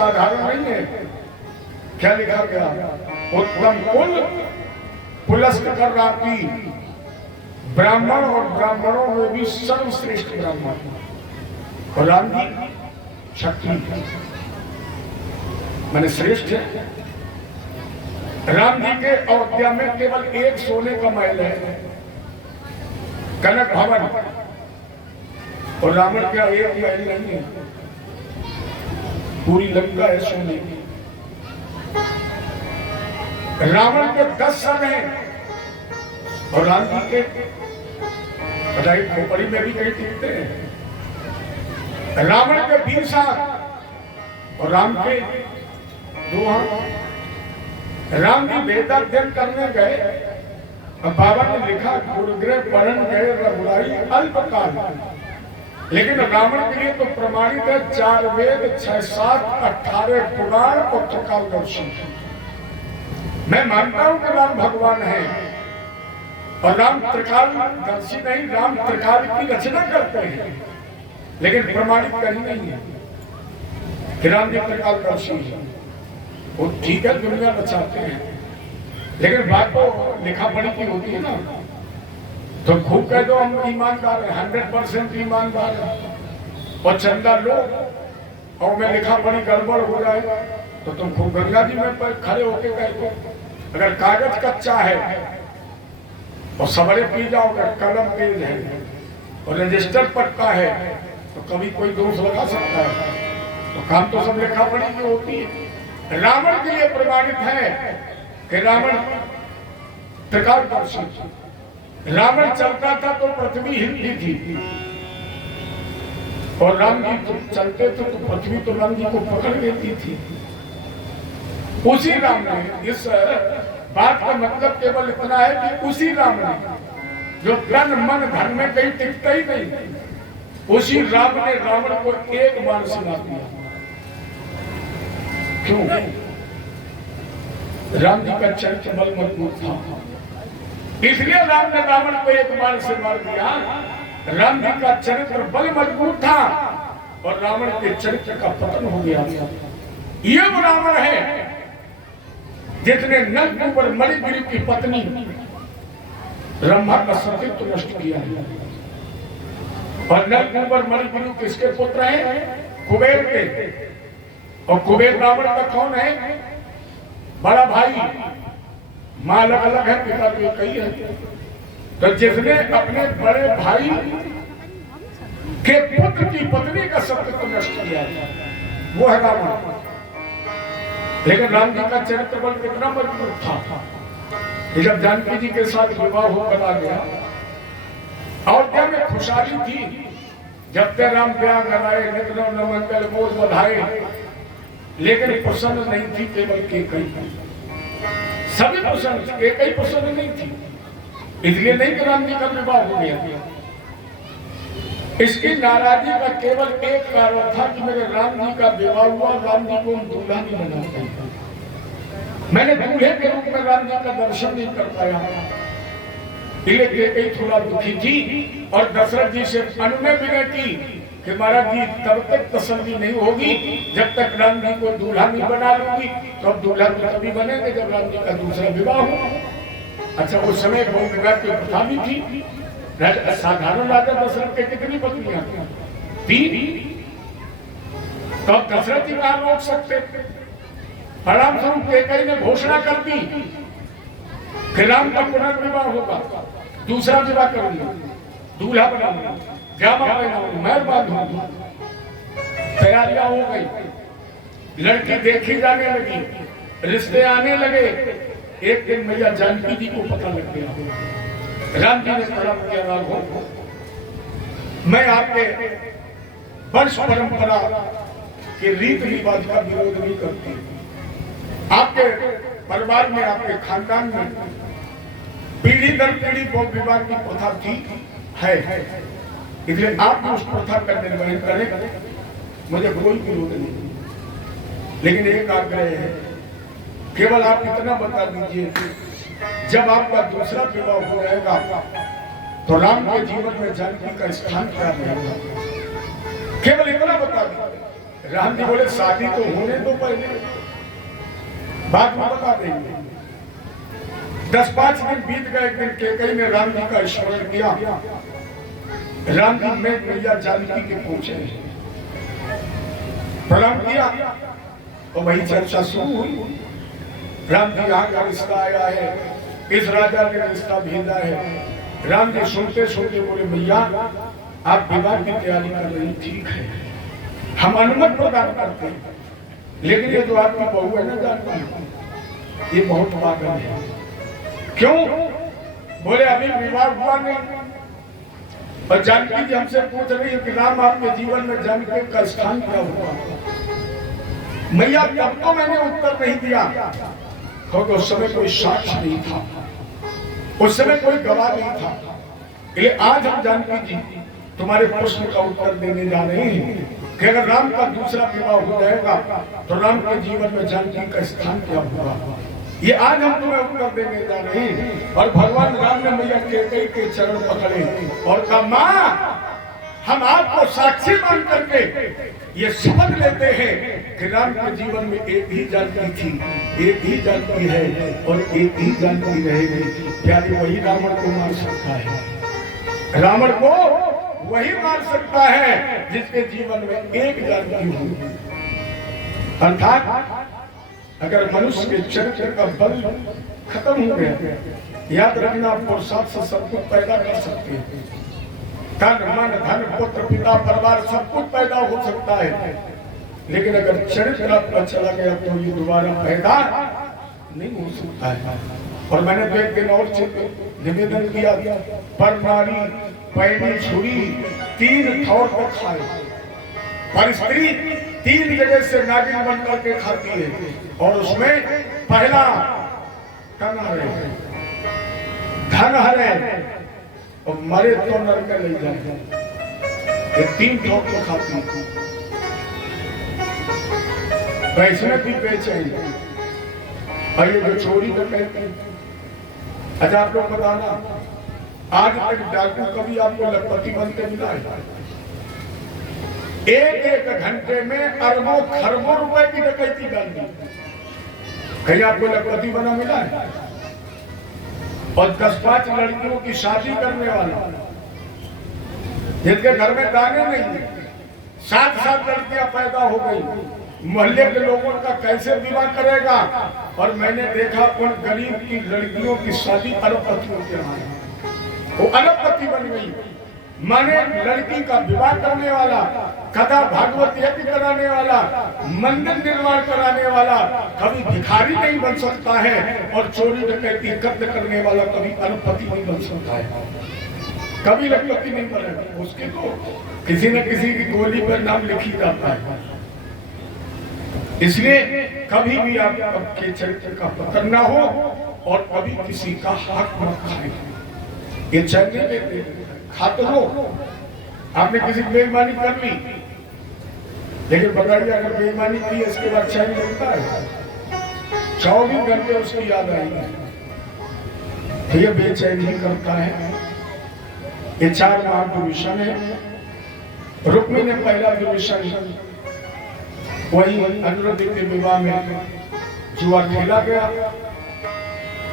साधारण नहीं है। क्या लिखा गया? उत्तम कुल पुलस्त कर राती, ब्राह्मण और ब्राह्मणों में भी सर्वश्रेष्ठ ब्राह्मण। और राम जी क्षत्रिय मैंने श्रेष्ठ है। राम जी के अयोध्या में केवल एक सोने का महल है, कनक भवन। और रावण का एक महल नहीं है, पूरी लंका है सोने की। रावण के 10 सन हैं और राम जी के बधाई खोपड़ी में भी कहीं टिकते हैं। रावण के 20 हाथ और राम के 2 हाथ। राम जी वेदाध्ययन करने गए, बाबा ने लिखा गुरुग्रह पढ़न गए रघुराई अल्पकाल। लेकिन रावण के लिए तो प्रमाणित है 4 वेद 6 7 18 पुराण और त्रिकालदर्शी। मैं मानता हूं कि राम भगवान है और राम त्रिकालदर्शी नहीं, राम त्रिकाल की रचना करते हैं, लेकिन प्रमाणित कहीं नहीं है कि राम जी त्रिकालदर्शी है। वो ठीक है, दुनिया बचाते हैं, लेकिन बात तो लिखा पढ़ी की होती है ना। तो खूब कह दो हम ईमानदार हैं, 100% ईमानदार है, और चंदा लो और मैं लिखा पढ़ी गड़बड़ हो जाए तो तुम खूब गंगा जी में खड़े होके कह दो। अगर कागज कच्चा है और सवरे पी जाओगे, कलम तेज है और रजिस्टर पक्का है, तो कभी कोई दोष लगा सकता है। तो काम तो सब लिखा पढ़ी की होती है। रावण के लिए प्रमाणित है कि रावण त्रिकालदर्शी। रावण चलता था तो पृथ्वी हिलती थी, और राम जी तो चलते थे तो पृथ्वी तो राम जी को पकड़ लेती थी। उसी राम ने, इस बात का मतलब केवल इतना है कि उसी राम ने जो तन मन धन में कहीं टिकता ही नहीं, उसी राम ने रावण को एक बार सुना दिया। क्यों? राम जी का चरित्र बल मजबूत था, इसलिए राम ने रावण को एक बार से मार दिया। राम जी का चरित्र बल मजबूत था और रावण के चरित्र का पतन हो गया। ये वो रावण है जिसने नल पर मणिगिरी की पत्नी ब्रह्मा का सतीत्व नष्ट किया। और नल पर मणिगिरी किसके पुत्र हैं? कुबेर के। और कुबेर रावण का कौन है? बड़ा भाई। मां अलग अलग है, पिता तो एक ही है। तो जिसने अपने बड़े भाई के पुत्र की पत्नी का सतीत्व नष्ट किया, वो है रावण। लेकिन राम जी का चरित्र बल कितना मजबूत था कि जब जानकी जी के साथ विवाह होकर आ गया, और क्या में खुशहाली थी। जब तक राम ब्याह कराए, नित्य न मंगल बोल बधाए, लेकिन प्रसन्न नहीं थी केवल केकई। सभी प्रसन्न थी, केकई प्रसन्न नहीं थी। इसलिए नहीं कि राम जी का विवाह हो गया। इसकी नाराजगी का केवल एक कारण था कि मेरे राम जी का विवाह हुआ, राम जी को दूल्हा नहीं बनाते, मैंने दूल्हे के रूप में राम जी का दर्शन नहीं कर पाया। इसलिए थोड़ा दुखी थी और दशरथ जी से अनुनय विनय की कि महाराज जी तब तक तसल्ली नहीं होगी जब तक राम जी को दूल्हा नहीं बना लूंगी। तो अब दूल्हा तो तभी बनेंगे जब राम जी का दूसरा विवाह हो। अच्छा, उस समय बहुत विवाह की प्रथा भी थी। साधारण राजा दशरथ के कितनी पत्नियां थी? तो अब दशरथ जी कहां रोक सकते? परिणाम स्वरूप कैकेयी ने घोषणा कर दी कि राम का पुनर्विवाह होगा, दूसरा विवाह करूंगा, दूल्हा बनाऊंगा, जामा पहनाऊंगा, महल बांधूंगा। तैयारियां हो गई, लड़की देखी जाने लगी, रिश्ते आने लगे। एक दिन मैया जानकी जी को पता लग गया। राम जी ने प्रणाम किया, राघव मैं आपके वंश परंपरा के रीत रिवाज का विरोध नहीं करती। आपके परिवार में, आपके खानदान में पीढ़ी दर पीढ़ी बहु विवाह की प्रथा थी है, इसलिए आप उस प्रथा का निर्वहन करें, मुझे कोई विरोध नहीं। लेकिन एक आग्रह है, केवल आप इतना बता दीजिए जब आपका दूसरा विवाह हो जाएगा तो राम के जीवन में जानकी का स्थान क्या रहेगा, केवल इतना बता दीजिए। राम जी बोले शादी तो होने दो पहले, बात में बता देंगे। 10-5 दिन बीत गए। एक दिन कैकेयी ने राम जी का स्मरण किया। राम जी में मैया जानकी के पहुंचे, प्रणाम किया तो वही चर्चा शुरू हुई। राम जी यहाँ का रिश्ता आया है, इस राजा ने रिश्ता भेजा है। राम जी सुनते सुनते बोले मैया आप विवाह की तैयारी कर रही, ठीक है, हम अनुमति प्रदान करते हैं, लेकिन ये जो आपकी बहू है ना जानकी, ये बहुत पागल है। क्यों? बोले अभी विवाह हुआ नहीं। और जानकी जी हमसे पूछ रही है कि राम आपके जीवन में जानकी का स्थान क्या हुआ? मैया तब तो मैंने उत्तर नहीं दिया क्योंकि उस समय कोई साक्ष्य नहीं था, उस समय कोई गवाह नहीं था। इसलिए आज हम जानकी जी तुम्हारे प्रश्न का उत्तर देने जा रहे हैं कि अगर राम का दूसरा विवाह हो जाएगा तो राम के जीवन में जानकी का स्थान क्या होगा, ये आज हम तुम्हें उत्तर देने जा रहे हैं। और भगवान राम ने मैया कैकेयी के चरण पकड़े और कहा माँ हम आपको साक्षी मान करके ये शपथ लेते हैं कि राम के जीवन में एक ही जानकी थी, एक ही जानकी है और एक ही जानकी रहेगी। यानी वही रावण को मार सकता है, रावण को वही मार सकता है जिसके जीवन में एक जानकी हो। अर्थात अगर मनुष्य के चरित्र का बल खत्म हो गया, याद रखना पुरुषार्थ से सब कुछ पैदा कर सकते हैं, धन मन धन पुत्र पिता परिवार सब कुछ पैदा हो सकता है, लेकिन अगर चरित्र आपका चला गया तो ये दोबारा पैदा नहीं हो सकता है। और मैंने तो एक दिन और निवेदन किया, पर नारी पैनी छुरी 3 ठौर पर खाए, पर स्त्री 3 जगह से नागिन बन करके खाती है और उसमें पहला धन हरे और मरे तो नरक ले जाए, ये 3 ठोक तो खाती। वैष्णव भी बेचैन और ये जो चोरी को कहते हैं। अच्छा आप लोग बताना, आज तक डाकू कभी आपको लखपति बनते मिला है? एक घंटे में अरबों खरबों रुपए की डकैती डाल दी, कहीं आपको लखपति बना मिला है? और 10-5 लड़कियों की शादी करने वाला, जिनके घर में दाने नहीं, 7 लड़कियां पैदा हो गई, मोहल्ले के लोगों का कैसे विवाह करेगा? और मैंने देखा उन गरीब की लड़कियों की शादी अरबपतियों के यहाँ, वो अरबपति बन गई। माने लड़की का विवाह करने वाला, कथा भागवत यज्ञ कराने वाला, मंदिर निर्माण कराने वाला कभी भिखारी नहीं बन सकता है, और चोरी डकैती कत्ल करने वाला कभी अरबपति नहीं बन सकता है, कभी लखपति नहीं बनेगा। उसके तो किसी न किसी की गोली पर नाम लिखी जाता है। इसलिए कभी भी आपके चरित्र का पतन ना हो और कभी किसी का हक मत खाए। ये चाहिए खाते हो, आपने किसी की बेईमानी कर ली, लेकिन बताइए अगर बेईमानी की इसके बाद चैन मिलता है? 24 घंटे उसकी याद आएगी, तो ये बेचैन ही करता है। ये 4 महाविभूषण है। रुक्मी ने पहला विभूषण वही अनुरुद्ध के विवाह में जुआ खेला गया।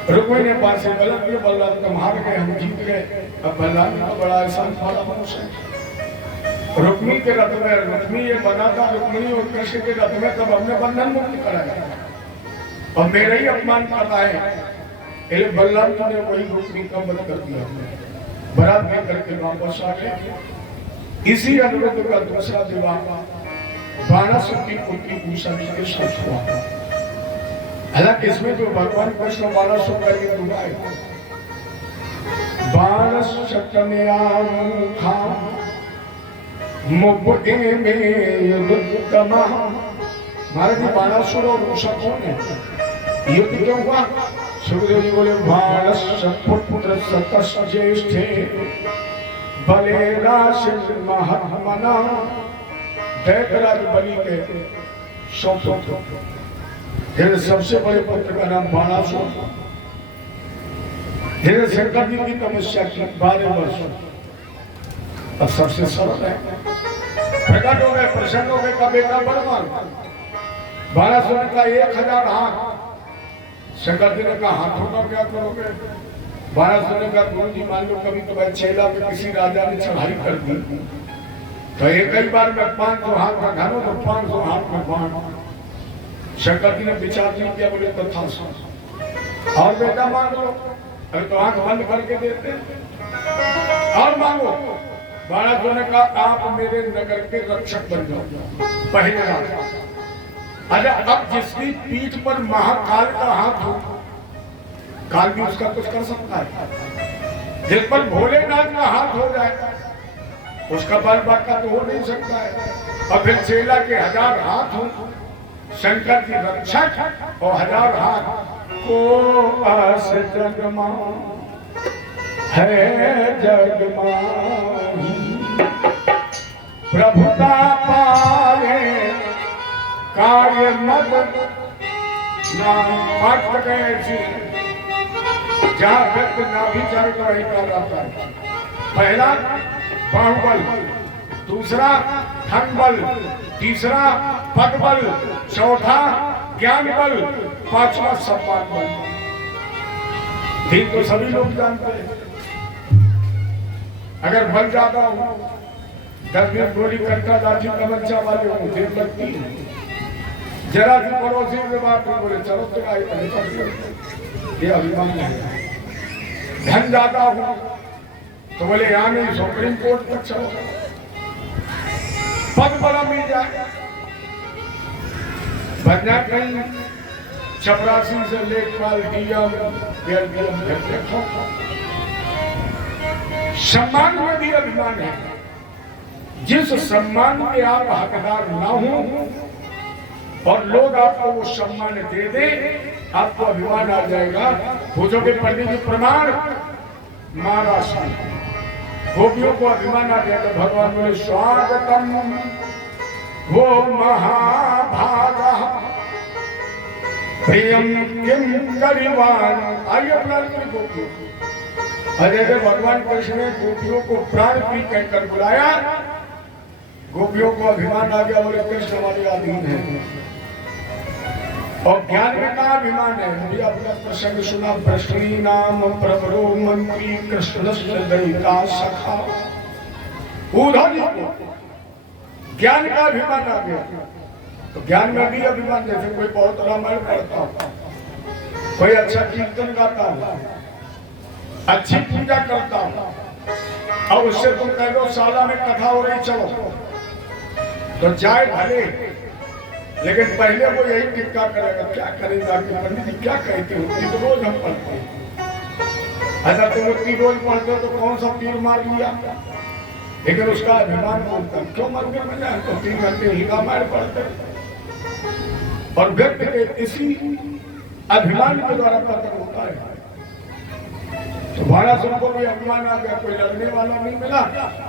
रुक्मी ने पास से गलत किया, बलराम तो हार गए, हम जीत गए। अब बलराम का बड़ा एहसान वाला मनुष्य है। रुक्मी के रथ में रुक्मी ये बना था, रुक्मिणी और कृष्ण के रथ में तब हमने बंधन मुक्त कराया और मेरा ही अपमान करता है। बलराम जी ने वही रुक्मी का वध कर दिया, बरात में करके वापस आ गए। इसी अनुरुद्ध का दूसरा विवाह बाणासुर की पुत्री उषा जी के साथ हुआ। हालांकि इसमें जो भगवान कृष्ण बाणासुर का ये दुआ है, बाणशक्तमयामुखा मुबके में युद्धमा। महाराज जी बाणासुर और उषा कौन है? युद्ध क्यों हुआ? सुखदेव जी बोले बाणशपुत्र सतस ज्येष्ठे बले राशिल महात्मना। दैत्यराज बलि के सबसे बड़े पुत्र का नाम बाणासुर। शंकर जी की तपस्या की 12 वर्ष। अब सबसे सरल है, प्रकट हो गए, प्रसन्न हो गए का बेटा बलवान। 1200 का 1000 हाथ। शंकर जी ने कहा हाथों का क्या करोगे? 1200 का गुरु जी मान लो कभी कभी चेला में किसी राजा ने चढ़ाई कर दी तो एक ही बार में 500 हाथ का घरों तो 500 हाथ में बांट। शंकर जी ने विचार नहीं किया, बोले तथा और बेटा मांग लो। अरे तो आंख बंद करके देते और मांगो। 1200 ने कहा आप मेरे नगर के रक्षक बन जाओ, पहले राजा। अरे अब जिसकी पीठ पर महाकाल का हाथ हो, काल भी उसका कुछ कर सकता है। जिस पर भोलेनाथ का हाथ हो जाए उसका बाल बाका तो हो नहीं सकता है। और फिर चेला के 1000 हाथ हो, शंकर की रक्षक और 1000 हाथ को आस जगमा है जगमा प्रभुता पाए कार्य मद नाम गए जहाँ व्यक्ति नाभिचार का वही कर रहा है। पहला बाहुबल, दूसरा धन बल, तीसरा पद बल, चौथा ज्ञान बल, पांचवा सम्मान बल। दिन तो सभी लोग जानते हैं। अगर बल ज्यादा हो, 10 गोली कंटा लाठी तमंचा वाले हो, देर लगती है। जरा सी पड़ोसी के बात में बोले चलो तो ये अभिमान है। धन ज्यादा हो तो बोले यहाँ नहीं सुप्रीम कोर्ट तक चलो। पद बड़ा मिल जाए, बनना कहीं चपरासी से लेखपाल डीएम सम्मान में भी अभिमान है। जिस सम्मान के आप हकदार ना हो और लोग आपको वो सम्मान दे दे, आपको अभिमान आ जाएगा। पूछोगे पंडित जी प्रमाण, महाराष्ट्र गोपियों को अभिमान आ जाएगा। भगवान बोले स्वागतम वो महाभागा प्रियम किम करिवान। आइए अपना गोपियों। अरे भगवान कृष्ण ने गोपियों को प्राण पी कहकर बुलाया, गोपियों को अभिमान आ गया, बोले कृष्ण हमारे अधीन है। और ज्ञान में का अभिमान है। मुझे अपना प्रसंग सुना, प्रश्नी नाम प्रवरो मंत्री कृष्ण दयिता सखा। उधर ज्ञान का अभिमान आ गया। तो ज्ञान में भी अभिमान, जैसे कोई बहुत रामायण पढ़ता हो, कोई अच्छा कीर्तन गाता हो, अच्छी पूजा करता हो, और उससे तुम कह दो शाला में कथा हो रही चलो तो जाए भले, लेकिन पहले वो यही टिक्का करेगा। क्या करेगा कि पंडित जी क्या कहते हो? तो रोज हम पढ़ते हैं। अगर तुम उतनी रोज पढ़ते हो तो कौन सा तीर मार लिया? लेकिन उसका अभिमान बोलता क्यों मंदिर में जाए तो 3 घंटे ही रामायण पढ़ते। और व्यक्ति के इसी अभिमान के द्वारा पतन होता है। तो 1200 को भी अभिमान आ गया, कोई लड़ने वाला नहीं मिला।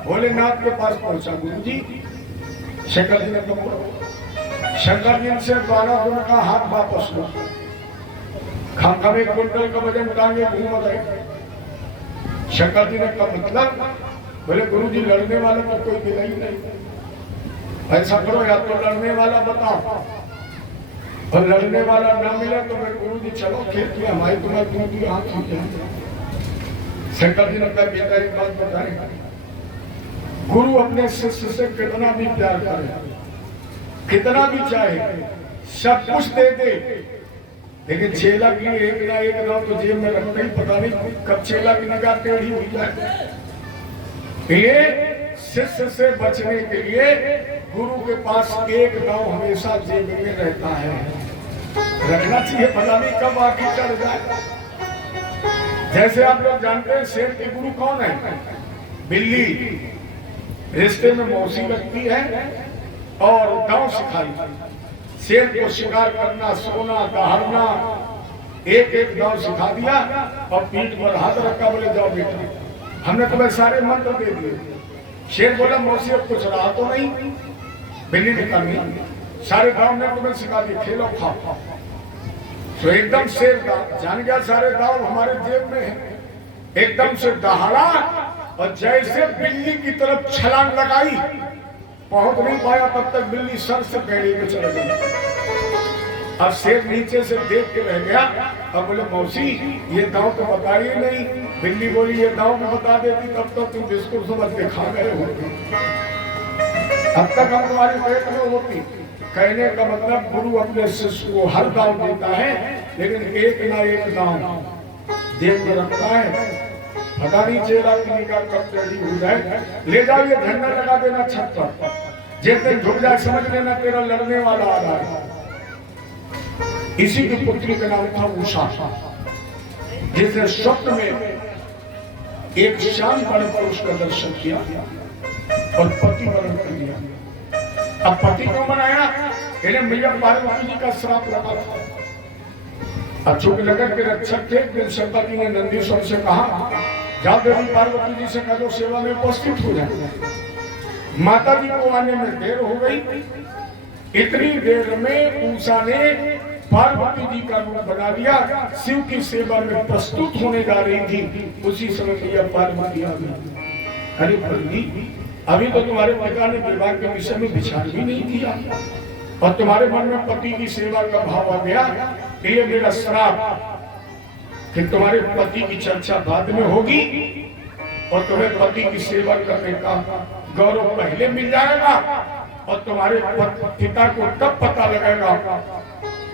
भोलेनाथ के पास पहुंचा, गुरु जी शंकर जी ने कहा, शंकर जी से 1200 का हाथ वापस लो। खाम 1 कुंटल का वजन टांगे घूम गए। शंकर जी ने कहा मतलब? बोले गुरु जी लड़ने वाला तो कोई मिला ही नहीं। ऐसा करो या तो लड़ने वाला बताओ, और लड़ने वाला ना मिला तो मैं गुरु जी चलो खेत में हमारी तुम्हारी दूसरी हाथ हो जाए। शंकर जी ने कहा बेटा एक बात बताए, गुरु अपने शिष्य से कितना भी प्यार करे, कितना भी चाहे, सब कुछ दे दे, लेकिन चेला की एक ना एक नाव तो जेब में रखना ही, पता नहीं कब चेला की निगाह टेढ़ी हुई जाए। ये शिष्य से बचने के लिए गुरु के पास एक नाव हमेशा जेब में रहता है, रखना चाहिए, पता नहीं कब आगे चढ़ जाए। जैसे आप लोग जानते हैं शेर के गुरु कौन है? बिल्ली। रिश्ते में मौसी लगती है और दांव सिखाई। शेर को शिकार करना, सोना, दहाड़ना, एक एक दांव सिखा दिया और पीठ पर हाथ रखा, बोले जाओ बेटा हमने तुम्हें सारे मंत्र दे दिए। शेर बोला मौसी अब कुछ रहा तो नहीं? बिल्ली ने कहा नहीं, सारे दांव ने तुम्हें सिखा दिए, खेलो खाओ। तो एकदम शेर जान गया सारे दांव हमारे जेब में है, एकदम से दहाड़ा और जैसे बिल्ली की तरफ छलांग लगाई, पहुंच नहीं पाया तब तक बिल्ली सर से पेड़ी में चले गई। अब शेर नीचे से देख के रह गया। अब बोले मौसी ये दांव तो बताइए नहीं। बिल्ली बोली ये दांव में बता देती तब तो तुम बिस्कुट समझ के खा गए हो। अब तक हम तुम्हारे पेट में होती। कहने का मतलब गुरु अपने शिष्य को हर दांव देता है, लेकिन एक ना एक दांव देख के रखता है। पता नहीं चेला की निगाह कब चढ़ी हो जाए। ले जाओ ये झंडा लगा देना छत पर, जैसे झुक जाए समझ लेना तेरा लड़ने वाला आ रहा है। इसी की पुत्री का नाम था उषा, जिसने स्वप्न में एक शाम पर पुरुष का दर्शन किया और पति वरण कर दिया। अब पति को मनाया, इन्हें मैया पार्वती जी का श्राप लगा था। अचूक नगर के रक्षक थे। फिर शंकर जी ने नंदीश्वर से कहा जाओ देवी पार्वती जी से कहो सेवा में उपस्थित हो जाए। माता जी को आने में देर हो गई। इतनी देर में उषा ने पार्वती जी का रूप बना दिया। शिव की सेवा में प्रस्तुत होने जा रही थी। उसी समय मैया पार्वती आ गई। अरे पत्नी अभी तो तुम्हारे पिता ने विवाह के विषय में विचार भी नहीं किया और तुम्हारे मन में पति की सेवा का भाव आ गया। ये मेरा श्राप कि तुम्हारे पति की चर्चा बाद में होगी और तुम्हें पति की सेवा करने का गौरव पहले मिल जाएगा और तुम्हारे पिता को तब पता लगेगा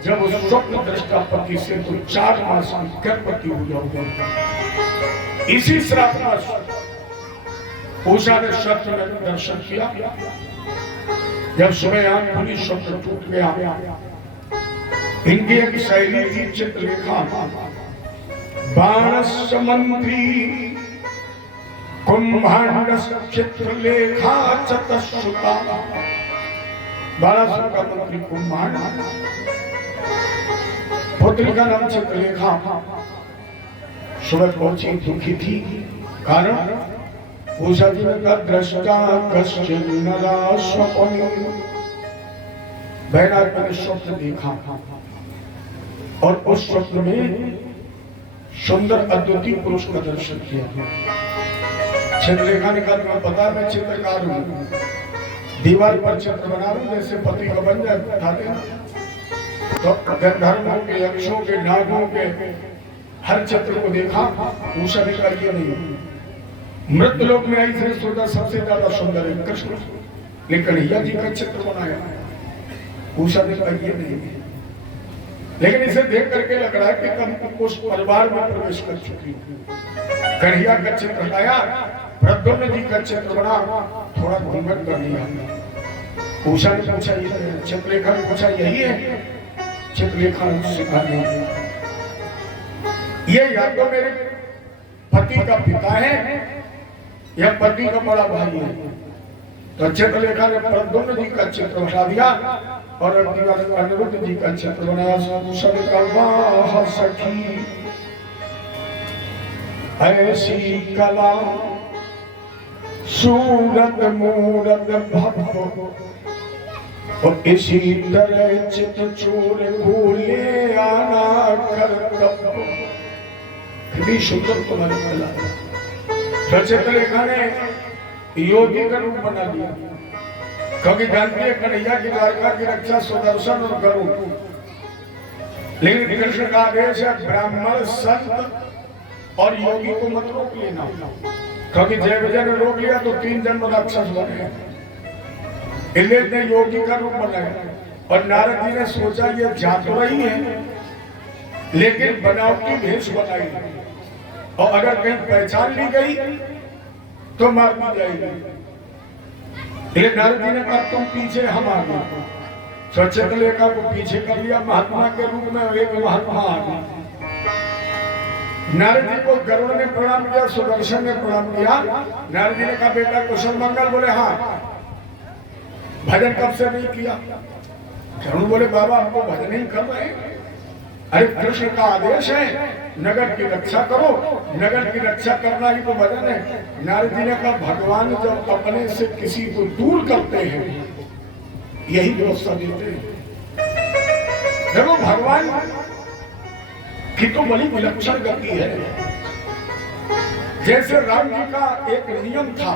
जब उस स्वप्न दृष्टा पति से तुम 4 मास की गर्भवती हो जाओगे। इसी श्राप में उषा ने स्वप्न में दर्शन किया। जब सुबह आंख खुली स्वप्न टूट गया। इनकी एक शैली थी चित्रलेखा। बाणस मंत्री कुंभांड चित्रलेखा चतुश्रुता। 1200 का मंत्री कुंभांड, पुत्री का नाम चित्रलेखा। सुबह पहुंची दुखी थी। कारण उषा जी का दृष्टा कश्चिन नरा स्वप्न। बहना मैंने स्वप्न देखा और उस स्वप्न में सुंदर अद्वितीय पुरुष का दर्शन किया। चित्रलेखा ने कहा तुम्हें पता मैं चित्रकार हूँ, दीवार पर चित्र बना रहा जैसे पति का बन जाए बता देना। तो गंधर्वों के, यक्षों के, नागों के हर चित्र को देखा। उषा ने कहा ये नहीं। मृत लोक में आई थे सोचा सबसे ज्यादा सुंदर है कृष्ण, लेकिन कन्हैया जी का चित्र बनाया। उषा ने कहा ये नहीं। लेकिन इसे देख करके लग रहा है कि कम उस परिवार में प्रवेश कर चुकी। कन्हैया का चित्र हटाया, प्रद्युम्न जी का चित्र बना, थोड़ा घूंघट कर लिया। उषा ने पूछा ये चित्रलेखा ने पूछा यही है? चित्रलेखा ने कहा ये या तो मेरे पति का पिता है या पति का बड़ा भाई है। तो चित्रलेखा ने प्रद्युम्न जी का चित्र बना दिया और अनिरुद्ध जी का चित्र बनाया। सखी ऐसी कला सूरत मूरत भव और इसी तरह चित चोर भूले आना कर्तव्य। कितनी सुंदर तुम्हारी कला है। चित्रलेखा ने योगी का रूप बना दिया, क्योंकि जानती है कन्हैया की द्वारका की रक्षा सुदर्शन और गरुड़। लेकिन कृष्ण का आदेश है ब्राह्मण संत और योगी को मत रोक लेना, क्योंकि जय विजय ने रोक लिया तो 3 जन्म राक्षस बने। इसलिए ने योगी का रूप बनाया। और नारद जी ने सोचा ये जा तो रही है लेकिन बनावटी भेष बनाई और अगर कहीं पहचान ली गई तो मार दी जाएगी। नारद जी ने कहा तुम पीछे, हम आ गए। चित्रलेखा को पीछे कर लिया। महात्मा के रूप में एक महात्मा आ गया। नारद जी को गरुड़ ने प्रणाम किया, सुदर्शन ने प्रणाम किया। नारद जी ने कहा बेटा कुशल मंगल? बोले हाँ। भजन कब से नहीं किया? गरुड़ बोले बाबा हमको भजन नहीं कर रहे। अरे कृष्ण का आदेश है नगर की रक्षा करो, नगर की रक्षा करना ही तो भजन है। नारद जी ने कहा भगवान जब अपने से किसी को दूर करते हैं यही व्यवस्था देते हैं। देखो भगवान की तो बड़ी विलक्षण गति है। जैसे राम जी का एक नियम था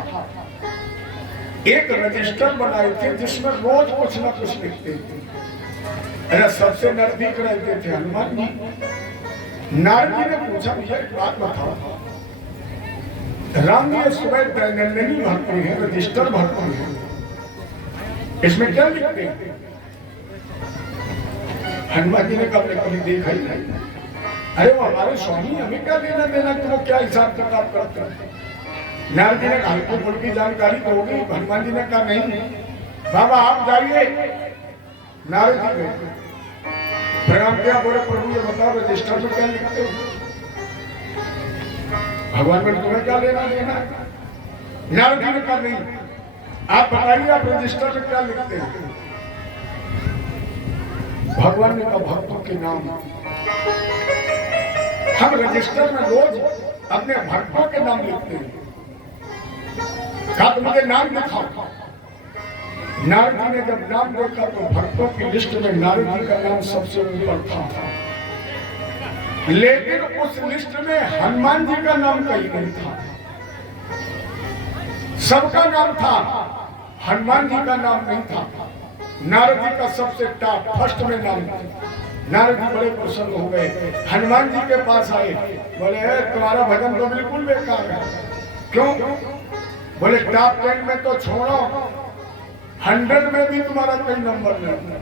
एक रजिस्टर बनाए थे जिसमें रोज कुछ ना कुछ लिखते थे। अरे सबसे नजदीक रहते थे हनुमान जी। नारद जी ने पूछा, भैया एक बात बताओ, राम जी सुबह दैनंदिनी भरते हैं, रजिस्टर भरते हैं, इसमें क्या लिखते हैं? हनुमान जी ने कभी देखा ही नहीं। अरे वो हमारे स्वामी, हमें क्या लेना देना कि वो क्या हिसाब किताब करते हैं? नारद जी ने हल्की फुल्की जानकारी तो होगी। हनुमान जी ने कहा नहीं बाबा आप जाइए। नारद जी गए, प्रणाम किया, बोले प्रभु ये बताओ रजिस्टर में क्या लिखते हो? भगवान में तुम्हें क्या लेना देना? नारद जी ने कहा नहीं, आप बताइए आप रजिस्टर में क्या लिखते हैं? भगवान ने कहा भक्तों के नाम। हम रजिस्टर में रोज अपने भक्तों के नाम लिखते हैं। कहा तो मुझे नाम दिखाओ। नारद जी ने जब नाम देखा तो भक्तों की लिस्ट में नारद जी का नाम सबसे ऊपर था, लेकिन उस लिस्ट में हनुमान जी का नाम कहीं नहीं था। सबका नाम था, हनुमान जी का नाम नहीं था। नारद जी का सबसे टॉप फर्स्ट में नाम था। नारद जी बड़े प्रसन्न हो गए, हनुमान जी के पास आए, बोले तुम्हारा भजन तो बिल्कुल बेकार है। क्यों? बोले टॉप 10 में तो छोड़ो, 100 में भी तुम्हारा कोई नंबर नहीं,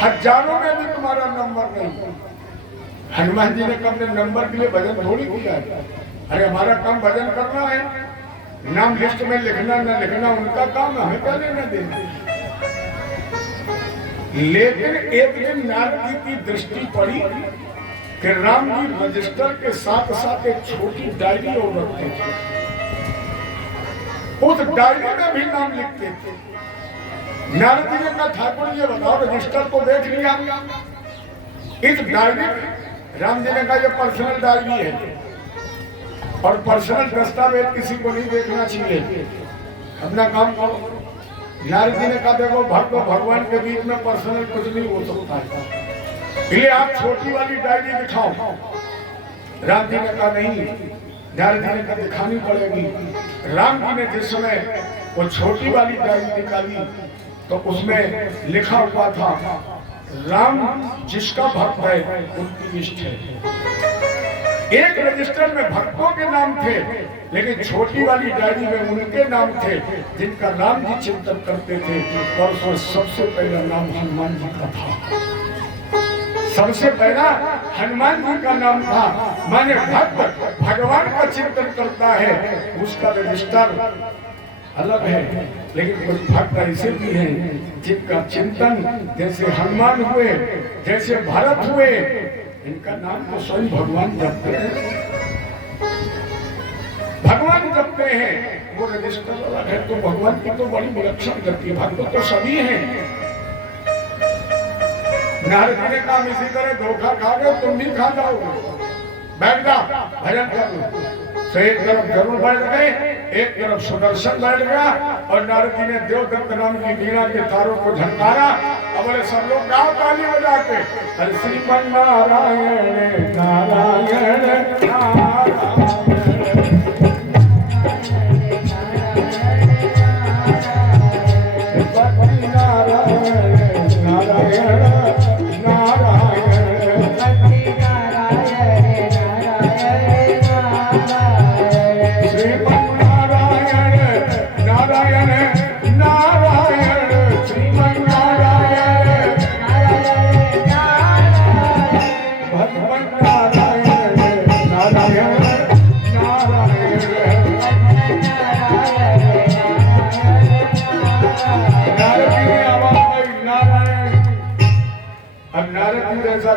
हजारों में भी तुम्हारा नंबर नहीं। हनुमान जी ने अपने नंबर के लिए भजन थोड़ी किया है। अरे हमारा काम भजन करना है, नाम लिस्ट में लिखना न लिखना उनका काम, हमें क्या लेना देना। लेकिन एक दिन नारद जी की दृष्टि पड़ी कि राम जी रजिस्टर के साथ साथ एक छोटी डायरी और रखते थे, उस डायरी में भी नाम लिखते थे। नारद जी ने कहा ठाकुर ये बताओ रजिस्टर को देख लिया, इस डायरी में राम जी ने कहा ये पर्सनल डायरी है और पर्सनल दस्तावेज किसी को नहीं देखना चाहिए, अपना काम करो। नारद जी ने कहा देखो भक्त भगवान के बीच में पर्सनल कुछ नहीं हो सकता है, इसलिए आप छोटी वाली डायरी दिखाओ। राम जी ने कहा नहीं, नारद जी ने कहा दिखानी पड़ेगी। राम जी ने जिस समय वो छोटी वाली डायरी निकाली तो उसमें लिखा हुआ था राम जिसका भक्त है उनकी लिस्ट है। एक रजिस्टर में भक्तों के नाम थे, लेकिन छोटी वाली डायरी में उनके नाम थे जिनका राम जी चिंतन करते थे। और उसमें सबसे पहला नाम हनुमान जी का था, सबसे पहला हनुमान जी का नाम था। माने भक्त भगवान का चिंतन करता है, उसका रजिस्टर अलग है। लेकिन कुछ भक्त ऐसे भी हैं जिनका चिंतन जैसे हनुमान हुए, जैसे भरत हुए, इनका नाम तो स्वयं भगवान जपते हैं, भगवान जपते हैं। वो रजिस्टर अलग है, तो भगवान की तो बड़ी विलक्षण गति है। भक्त तो सभी हैं। नारद जी ने कहा इसी तरह धोखा खा गए तुम भी खा जाओगे, बैठ जा भजन कर लो। तो एक तरफ जरूर बैठ गए, एक तरफ सुदर्शन बैठ गया और नारद जी ने देवदत्त नाम की वीणा के तारों को झनकारा। अब बोले सब लोग गाओ ताली बजा के, अरे श्रीमन नारायण नारायण नारायण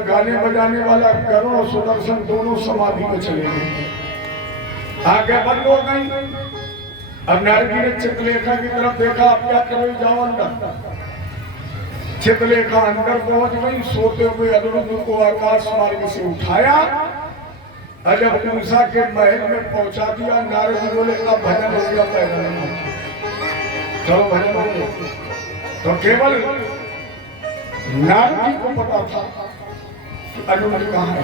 गाने बजाने वाला करुण और सुदर्शन दोनों समाधि में चले गए, आगे बंद हो गई। अब नारद जी ने चित्रलेखा की तरफ देखा, अब क्या करो, जाओ अंदर। चित्रलेखा अंदर पहुंच गई, सोते हुए अनिरुद्ध को आकाश मार्ग से उठाया और जब उषा के महल में पहुंचा दिया। नारद जी बोले अब भजन हो गया, पैदल चलो भजन हो गया। तो केवल नारद जी को पता था अनिरुद्ध कहाँ है।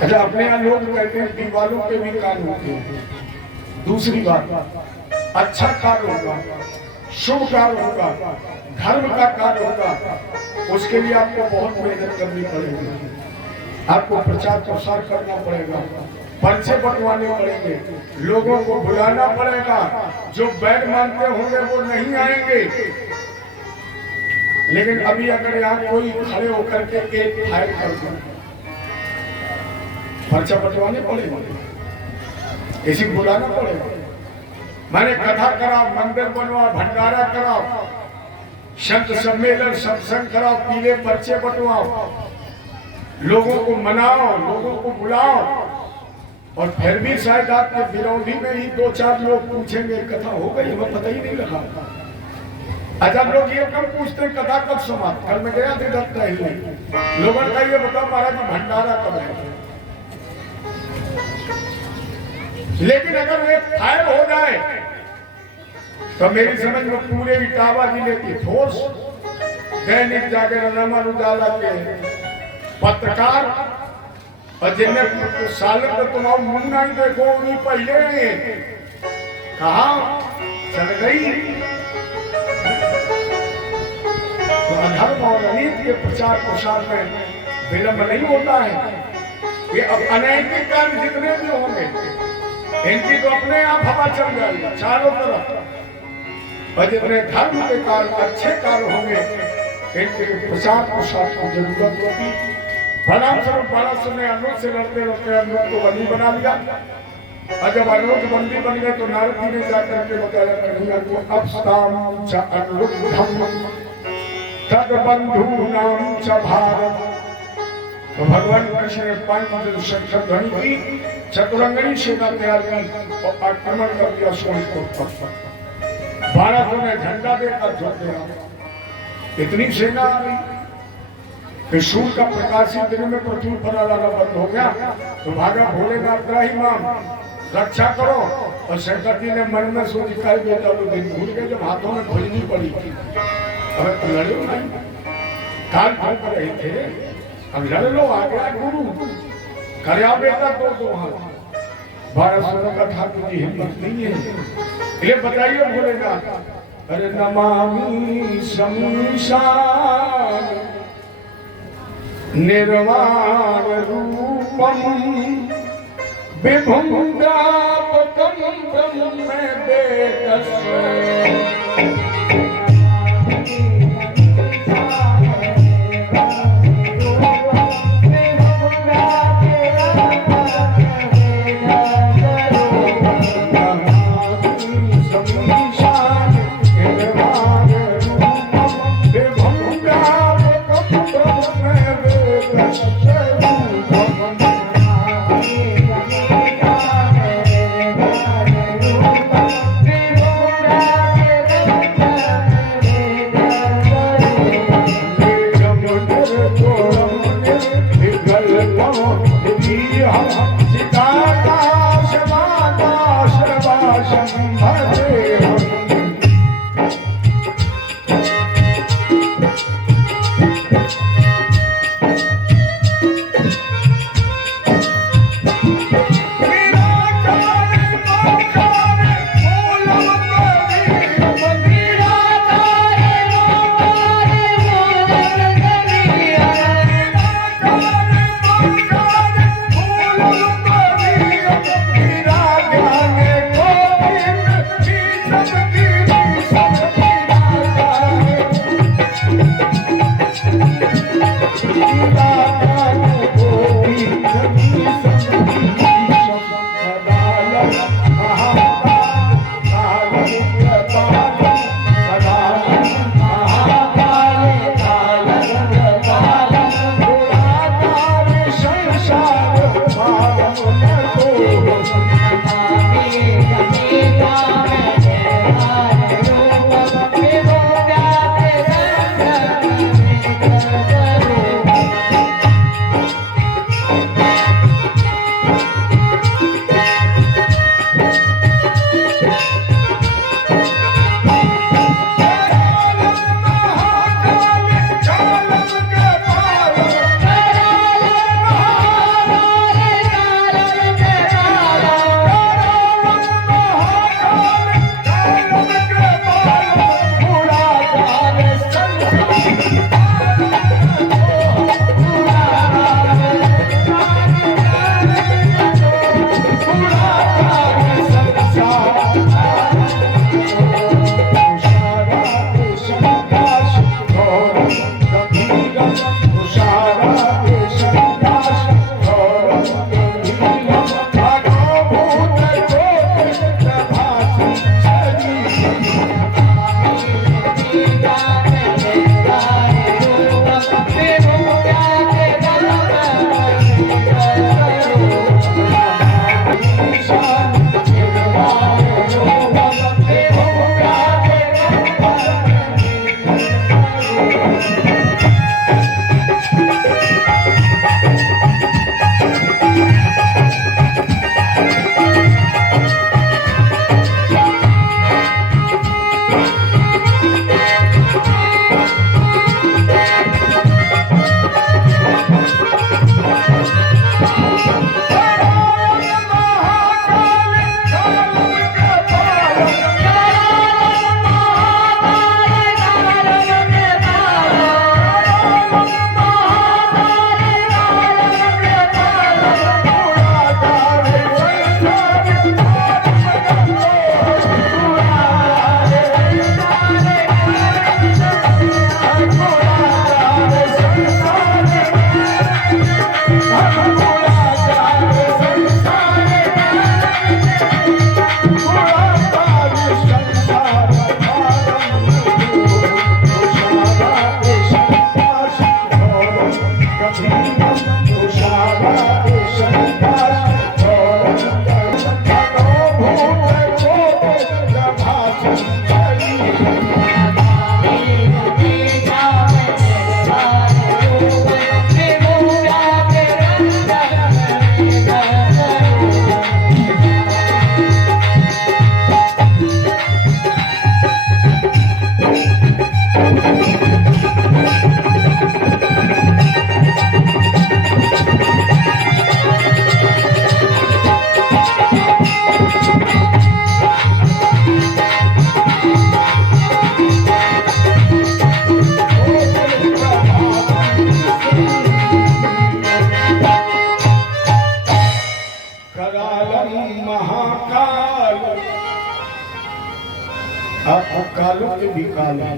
अच्छा, अपने यहाँ लोग कहते हैं दीवालों पे भी कान होते हैं। दूसरी बात, अच्छा कार्य होगा, शुभ कार्य होगा, धर्म का कार्य होगा, उसके लिए आपको बहुत मेहनत करनी पड़ेगी। आपको प्रचार प्रसार करना पड़ेगा, पर्चे बंटवाने पड़ेंगे, लोगों को बुलाना पड़ेगा। जो बैर मानते होंगे वो नहीं आएंगे। लेकिन अभी अगर यहाँ कोई खड़े होकर के एक फाइल कर दे, पर्चा बंटवाने पड़ेगा, किसी को बुलाना पड़ेगा। मैंने कथा कराओ, मंदिर बनवाओ, भंडारा कराओ, संत सम्मेलन सत्संग कराओ, पीले पर्चे बंटवाओ, लोगों को मनाओ, लोगों को बुलाओ, और फिर भी शायद आपके विरोधी में ही 2-4 लोग पूछेंगे कथा हो गई, हमें पता ही नहीं लगा। अच्छा, लोग ये कब पूछते हैं कथा कब समाप्त? कल मैं गया थे दत्ता लोगों का ये बताओ महाराज भंडारा कब है? लेकिन अगर वो फायर हो जाए तो मेरी समझ में पूरे इटावा जिले की फोर्स, दैनिक जागरण, अमर उजाला के पत्रकार और जिन्हें साल में तुम मुंह नहीं देखो, उन्हीं पहले कहा चल गई। तो अधर्म और अनीति के प्रचार प्रसार में विलंब नहीं होता है। ये अब अनैतिक कार्य जितने भी होंगे इनकी तो अपने आप हवा चल जाएगी चारों तरफ, और जितने धर्म के कार्य अच्छे कार्य होंगे इनके प्रचार प्रसार की जरूरत होगी। प्रणाम स्वरूप बालक ने अनुरोध से लड़ते लड़ते अनुरोध को बंदी बना लिया, और जब अनुरोध बंदी बन गए तो नारद जी ने जाकर के बताया कन्हैया को अपस्ताम च अनुरुद्धम तद बंधूनाम च भारत। तो भगवान कृष्ण ने 5 शंकर ध्वनि की, चतुरंगनी सेना तैयार की और आक्रमण कर दिया सोनपुर पर। बालकों ने झंडा देकर जोड़ दिया। इतनी सेना आ गई कि सूर्य का प्रकाशित दिन में पृथ्वी पर आना बंद हो गया। तो भागा भोलेनाथ त्राहिमाम रक्षा करो, और शंकर जी ने मन में सोच कर बेटा तो दिन भूल गए जब हाथों में खोजनी पड़ी थी। अबे तो लड़ो नहीं, काल ठोक रहे थे, अब लड़ लो, आ गया गुरु, करया बेटा तो हाथ। 12 सोलह का ठाकुर जी हिम्मत नहीं है। ये बताइए भोलेनाथ, अरे नमामि शमीशान निर्वाण रूपम विभुम व्यापकम ब्रह्म वेदस्य। कालों के भी काल है।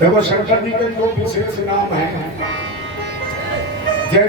देखो शंकर जी के दो विशेष नाम हैं, जैसे